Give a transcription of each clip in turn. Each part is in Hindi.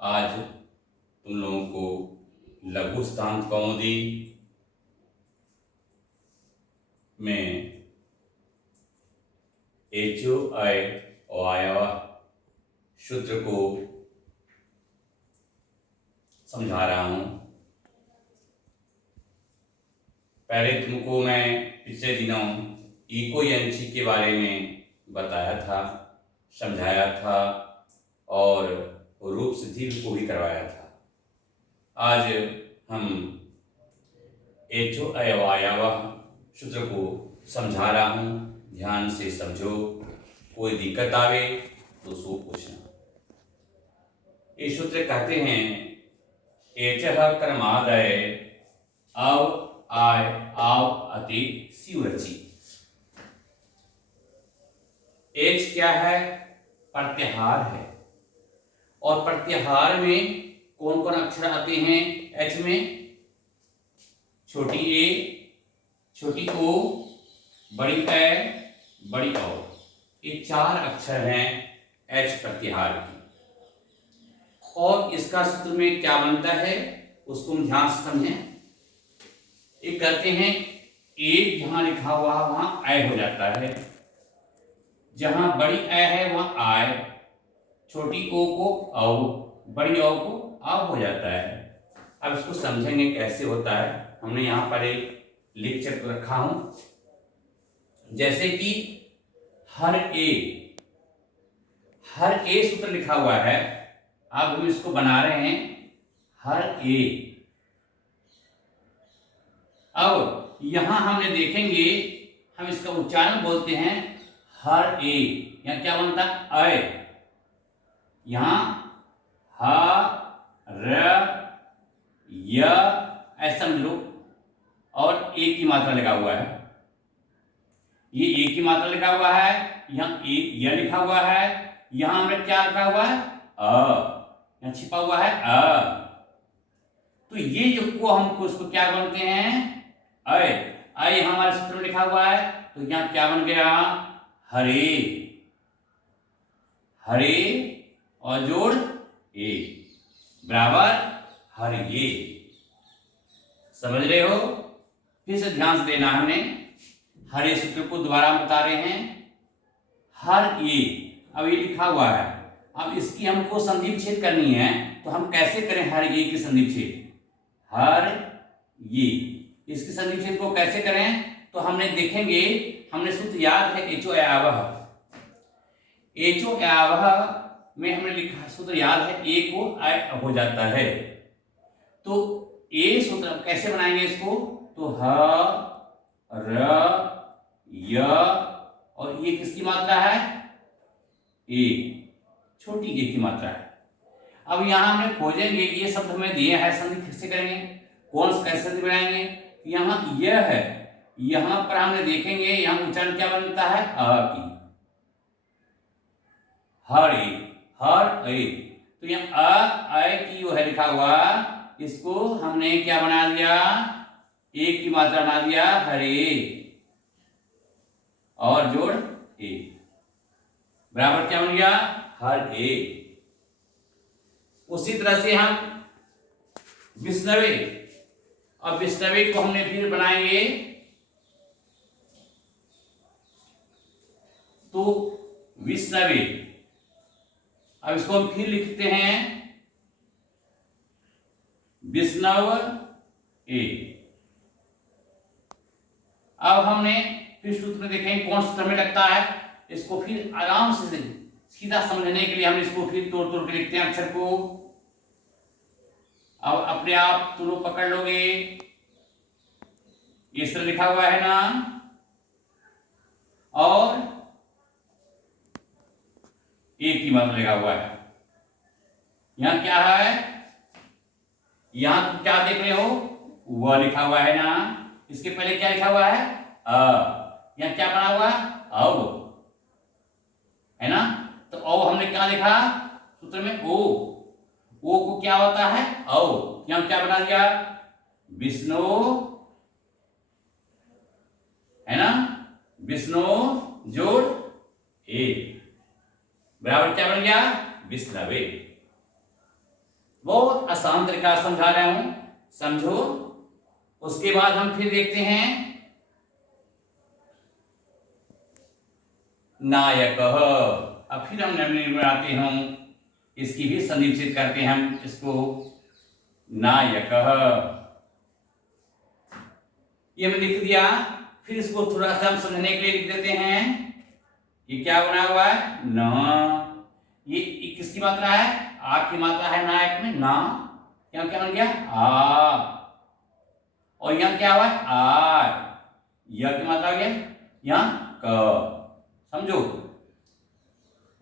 आज तुम लोगों को लघु सिद्धांत कौमुदी में एचो आय अवायवा सूत्र को समझा रहा हूँ। पहले तुमको मैं पिछले दिनों इको यंची के बारे में बताया था, समझाया था और रूप सिद्धि को भी करवाया था। आज हम एचो अवायवा सूत्र को समझा रहा हूँ, ध्यान से समझो। कोई दिक्कत आवे तो उसको पूछना। ये सूत्र कहते हैं एचः कर्मादय अव आय आव अति शिवरचि। एच क्या है? प्रत्याहार है। और प्रत्याहार में कौन कौन अक्षर आते हैं? एच में छोटी ए, छोटी ओ, बड़ी ए, बड़ी ओ, ये चार अक्षर हैं एच प्रत्याहार की। और इसका सूत्र में क्या बनता है उसको हम ध्यान से समझें। ये कहते हैं ए जहां लिखा हुआ वहां आय हो जाता है, जहां बड़ी ए है वहां आय, छोटी ओ को औ, बड़ी ओ को आव हो जाता है। अब इसको समझेंगे कैसे होता है। हमने यहाँ पर एक लेक्चर रखा हूं, जैसे कि हर ए सूत्र लिखा हुआ है। अब हम इसको बना रहे हैं हर ए। अब यहां हमने देखेंगे, हम इसका उच्चारण बोलते हैं हर ए। यहां क्या बनता है? अय। यहां ह र य ऐसा समझ लो। और ए की मात्रा लगा हुआ है, ये ए की मात्रा लगा हुआ है। यहाँ ए य लिखा हुआ है। यहां हमने क्या लिखा हुआ है? अ। यहाँ छिपा हुआ है अ। तो ये जो को हमको इसको क्या बनते हैं? अय। अय हमारे सूत्र में लिखा हुआ है, तो यहाँ क्या बन गया? हरे। हरे और जोड़ ए बराबर हर ये। समझ रहे हो? फिर से ध्यान से देना। हमने हरे सूत्र को दोबारा बता रहे हैं। हर ये, अब ये लिखा हुआ है, अब इसकी हमको संधि विच्छेद करनी है, तो हम कैसे करें हर ये की संधि विच्छेद? हर ये, इसकी संधि विच्छेद को कैसे करें? तो हमने देखेंगे, हमने सूत्र याद है एचो अयावह। एचो अयावह में हमने लिखा सूत्र याद है, ए को आय हो जाता है। तो ए सूत्र कैसे बनाएंगे इसको? तो ह र य और ये किसकी मात्रा है? ए, छोटी ए की मात्रा है। अब यहां हमने खोजेंगे, ये शब्द हमें दिए हैं, संधि किससे करेंगे? कौन सा कैसे संधि बनाएंगे? यहां यह है, यहां पर हमने देखेंगे, यहां उच्चारण क्या बनता है? अ की। हर ए, हर ए। तो यहाँ अ की वो है लिखा हुआ, इसको हमने क्या बना दिया? एक की मात्रा बना दिया हरे और जोड़ ए बराबर क्या बन गया? हर ए। उसी तरह से हम विष्णवे, और विष्णवे को हमने फिर बनाएंगे, तो विष्णवे। अब इसको हम फिर लिखते हैं विष्णव ए। अब हमने फिर सूत्र देखें कौन सूत्र में लगता है, इसको फिर आराम से सीधा समझने के लिए हम इसको फिर तोड़ तोड़ के लिखते हैं अक्षर को। अब अपने आप तुम लोग पकड़ लोगे, इस तरह लिखा हुआ है ना, और एक की मात्रा लगा हुआ है। यहां क्या है? यहां तुम क्या देख रहे हो? वह लिखा हुआ है ना, इसके पहले क्या लिखा हुआ है? अ। यहां क्या बना हुआ है? अव, है ना। तो औ हमने क्या लिखा सूत्र में? ओ। ओ को क्या होता है? औ। यहां क्या बना दिया? विष्णु, है ना, विष्णु जोड़ ए बराबर क्या बन गया? विष्णवे। बहुत आसान तरीका से समझा रहा हूं, समझो। उसके बाद हम फिर देखते हैं नायकः। अब फिर हम बनाते हैं, इसकी भी संधि विच्छेद करते हैं हम इसको, नायकः। ये हमने लिख दिया। फिर इसको थोड़ा सा हम समझने के लिए लिख देते हैं। ये क्या बना हुआ है? न। ये किसकी मात्रा है? आ की मात्रा है नायक में, ना। यहाँ क्या बन गया? आ। और यहाँ क्या हुआ? आ। यह की मात्रा हो गया, यहाँ क। समझो।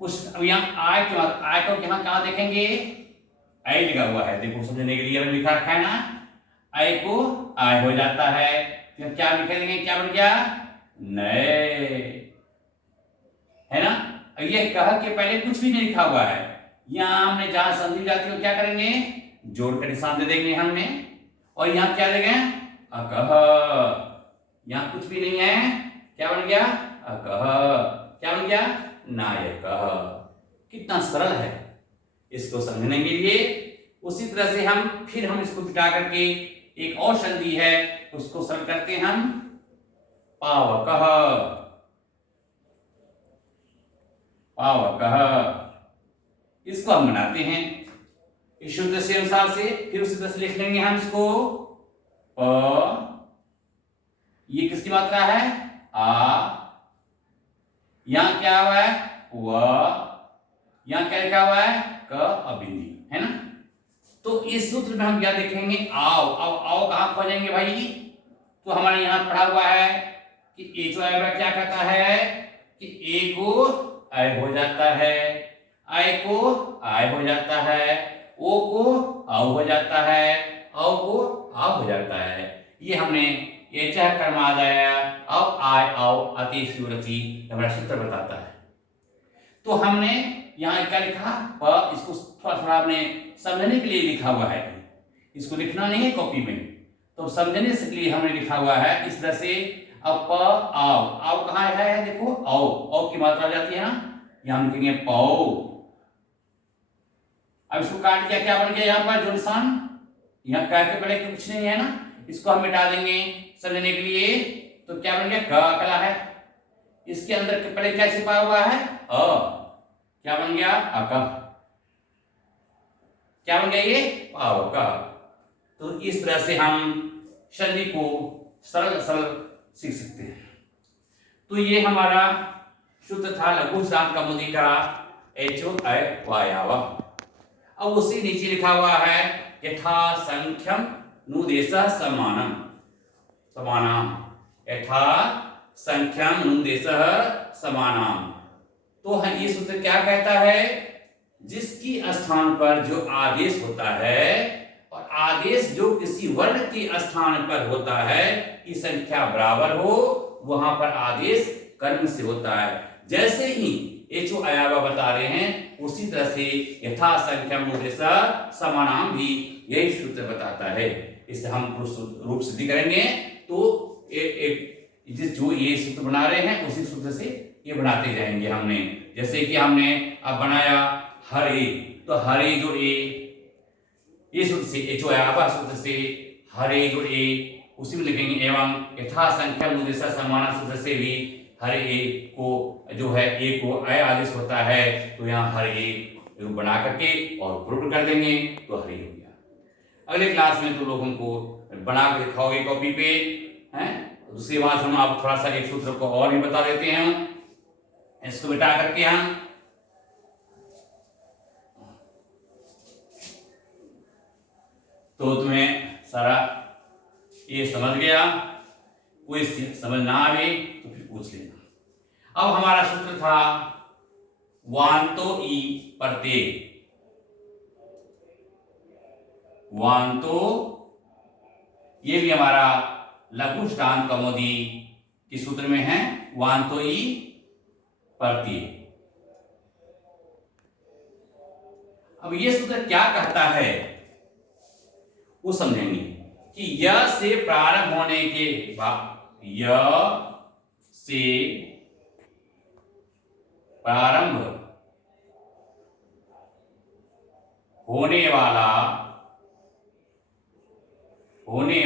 उस अब यहाँ आय की मात्रा, आय को यहाँ कहाँ देखेंगे? आई लिखा हुआ है, देखो समझने के लिए लिखा रखा है ना। आई को आय हो जाता है, फिर क्या लिख देंगे? क्या बन गया? नए, है ना। ये कह के पहले कुछ भी नहीं लिखा हुआ है। यहाँ हमने जहां संधि जाती है क्या करेंगे? जोड़ कर निशान दे देंगे हमने। और यहाँ क्या देंगे? अकह। यहाँ कुछ भी नहीं है, क्या बन गया? अकह। क्या बन गया? नायकः। कितना सरल है इसको समझने के लिए। उसी तरह से हम इसको बिठा करके एक और संधि है उसको सरल करते हैं हम, पावकः। पावकः, इसको हम बनाते हैं इस सूत्र से अनुसार से। फिर उसी तरह से लिख लेंगे हम इसको, प। ये किसकी मात्रा है? आ। यहां क्या हुआ है? व। यहां क्या लिखा हुआ है? क अबिंदी, है ना। तो इस सूत्र में हम क्या देखेंगे? आओ। अब आओ कहां खोजेंगे भाई? तो हमारे यहां पढ़ा हुआ है कि ए जो है क्या कहता है कि ए को आय हो जाता है, आय को आय हो जाता है, ओ को आओ हो जाता है, औ को आओ हो जाता है। ये हमने ये चाह कर्मादय अब आय आओ अतिशुरति हमारा सूत्र बताता है। तो हमने यहाँ क्या लिखा? प। इसको थोड़ा थोड़ा हमने समझने के लिए लिखा हुआ है, इसको लिखना नहीं है कॉपी में, तो समझने के लिए हमने लिखा हुआ है इस तरह से। अब प आओ, आओ कहाँ है? देखो आओ, आओ की मात्रा आ जाती है ना, यहाँ हम लिखेंगे पौ। अब इसको काट दिया, क्या बन गया यहाँ पर जो निशान? यहाँ कह के पहले कुछ नहीं है ना, इसको हम मिटा देंगे समझने के लिए। तो क्या बन गया? क अकला है। इसके अंदर के पहले क्या छिपा हुआ है? अ। क्या बन गया? अकह। क्या बन गया? ये पावकः। तो इस तरह से हम संधि को सरल सरल सीख सकते हैं। तो ये हमारा सूत्र था लघु श्रांत कौमुदी का एचो अय वायाव। अब उसी नीचे लिखा हुआ है यथा संख्यम नुदेशः समानम, समानाम। यथा संख्यम नुदेशः समानाम। तो ये सूत्र क्या कहता है? जिसकी स्थान पर जो आदेश होता है और आदेश जो किसी वर्ण के स्थान पर होता है की संख्या बराबर हो, वहां पर आदेश कर्म से होता है। जैसे ही एचो अयावा बता रहे हैं उसी तरह से यथा संख्या समानाम भी यही सूत्र बताता है। इसे हम रूप सिद्धि करेंगे तो जो ये सूत्र बना रहे हैं उसी सूत्र से ये बनाते जाएंगे हमने। जैसे कि हमने अब बनाया हरे, तो हरे जो ए सूत्र से एचो अयावा सूत्र से हरे जो ए उसी में लिखेंगे। एवं यथा संख्या मुद्देश्य समान सूत्र से भी हर ए को जो है ए को अय आदेश होता है, तो यहाँ हर ए रूप बना करके और प्रूव कर देंगे तो हर ए हो गया। अगले क्लास में तो लोग हमको बना के दिखाओगे कॉपी पे, हैं। दूसरी बात हम आप थोड़ा सा एक सूत्र को और भी बता देते हैं, इसको मिटा करके हम तो तुम्हें सारा ये समझ गया। कोई समझ ना आवे तो फिर पूछ लेना। अब हमारा सूत्र था वांतो ई प्रत्यय। वांतो ये भी हमारा लघु श्रांत कौमुदी के सूत्र में है। वांतो ई प्रत्यय। अब ये सूत्र क्या कहता है वो समझेंगे कि य से प्रारंभ होने के बाद, य से प्रारंभ होने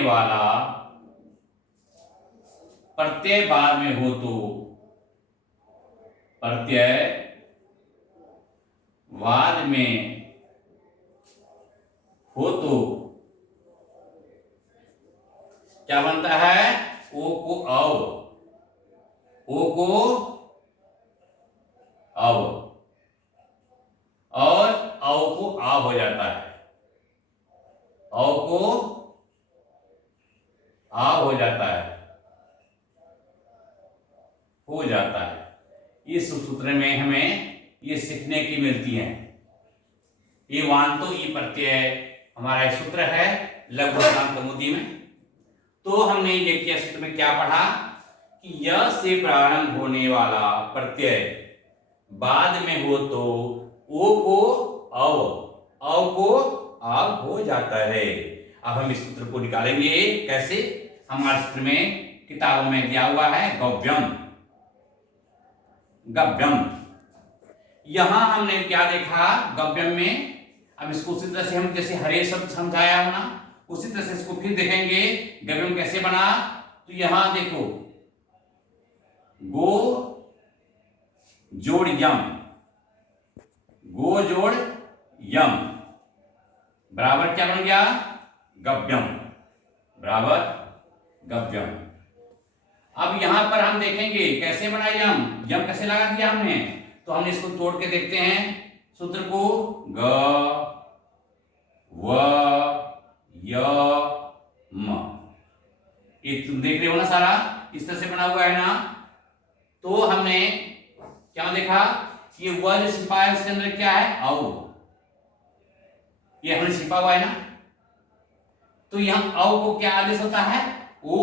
वाला प्रत्यय बाद में हो तो, प्रत्यय बाद में हो तो क्या बनता है? ओ को अव, ओ को अव, और अव को आ हो जाता है, अव को आ हो जाता है, हो जाता है। इस सूत्र में हमें ये सीखने की मिलती है। ये वांतो ई प्रत्यय हमारा सूत्र है लघु सिद्धांत कौमुदी में। तो हमने देखिए सूत्र में क्या पढ़ा कि य से प्रारंभ होने वाला प्रत्यय बाद में हो तो ओ को अव, अव को आव हो जाता है। अब हम इस सूत्र को निकालेंगे कैसे? हमारे सूत्र में किताबों में दिया हुआ है गव्यम, गव्यम। यहां हमने क्या देखा गव्यम में? अब इसको उसी तरह से हम जैसे हरे शब्द समझाया हो ना, उसी तरह से इसको फिर देखेंगे गव्यम कैसे बना। तो यहां देखो गो जोड़ यम, गो जोड़ यम बराबर क्या बन गया? गव्यम, बराबर गव्यम। अब यहां पर हम देखेंगे कैसे बना यम, यम कैसे लगा दिया हमने। तो हमने इसको तोड़ के देखते हैं सूत्र को। ग व य म, ये तुम देख रहे हो ना, सारा इस तरह से बना हुआ है ना। तो हमने क्या देखा? ये व जो छिपा है उसके अंदर क्या है? औ, ये हमने छिपा हुआ है ना। तो यहां औ को क्या आदेश होता है? ओ,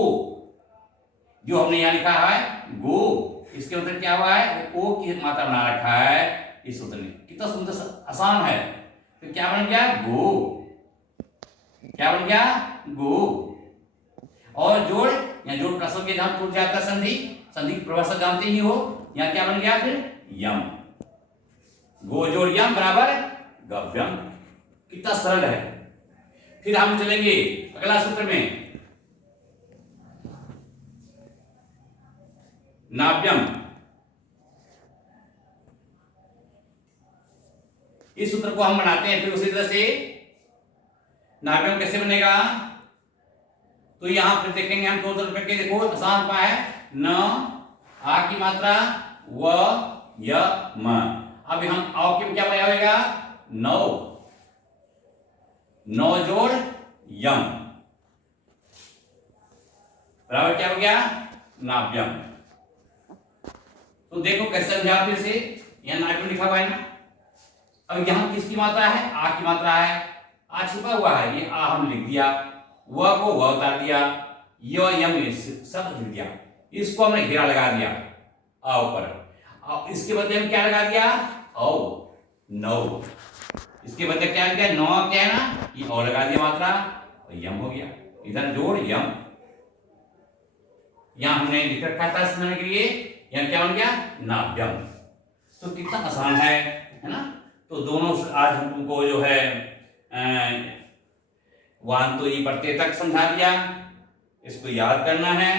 जो हमने यहां लिखा है गो, इसके अंदर क्या हुआ है? ओ की मात्रा बना रखा है इस सूत्र में। कितना सुंदर आसान है। तो क्या बन गया? गो, क्या बन गया? गो। और जोड़, या जोड़ प्लस के जहां टूट जाता है संधि, संधि की परिभाषा जानते ही हो। यहां क्या बन गया? फिर यम, गो जोड़ यम बराबर गव्यम। कितना सरल है। फिर हम चलेंगे अगला सूत्र में, नाव्यम। इस सूत्र को हम बनाते हैं फिर उसी तरह से। नाव्यम कैसे बनेगा? तो यहां फिर देखेंगे हम दो तरफ करके। देखो आसान उपाय है, न आ की मात्रा व य म। अब हम औ की क्या बनेगा? नौ, नौ जोड़ यम बराबर क्या हो गया? नाव्यम। तो देखो कैसे समझा फिर से। यहां नाव्यम लिखा हुआ है ना। अब यहां किसकी मात्रा है? आ की मात्रा है। आ छिपा हुआ है, ये आ हम लिख दिया, व को व उतार दिया, य यम सब लिख दिया। इसको हमने घेरा लगा दिया आ ऊपर। इसके बदले में क्या लगा दिया? औ, नौ। इसके बदले क्या लग गया? नौ क्या है ना, ये और लगा दिया मात्रा, और यम हो गया। इधर जोड़ यम। यहां हमने लिख रखा था समझने के लिए, यहां क्या बन गया? नाव्यम। तो कितना आसान है ना। तो दोनों आज हम तुमको जो है वांतो ई प्रत्यय तक समझा दिया, इसको याद करना है।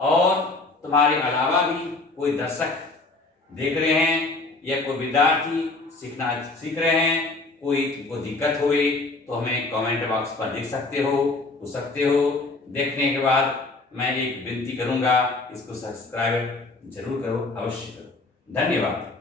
और तुम्हारे अलावा भी कोई दर्शक देख रहे हैं या कोई विद्यार्थी सीखना सीख रहे हैं, कोई दिक्कत हुई तो हमें कमेंट बॉक्स पर लिख सकते हो, पूछ सकते हो। देखने के बाद मैं एक विनती करूंगा, इसको सब्सक्राइब जरूर करो, अवश्य करो। धन्यवाद।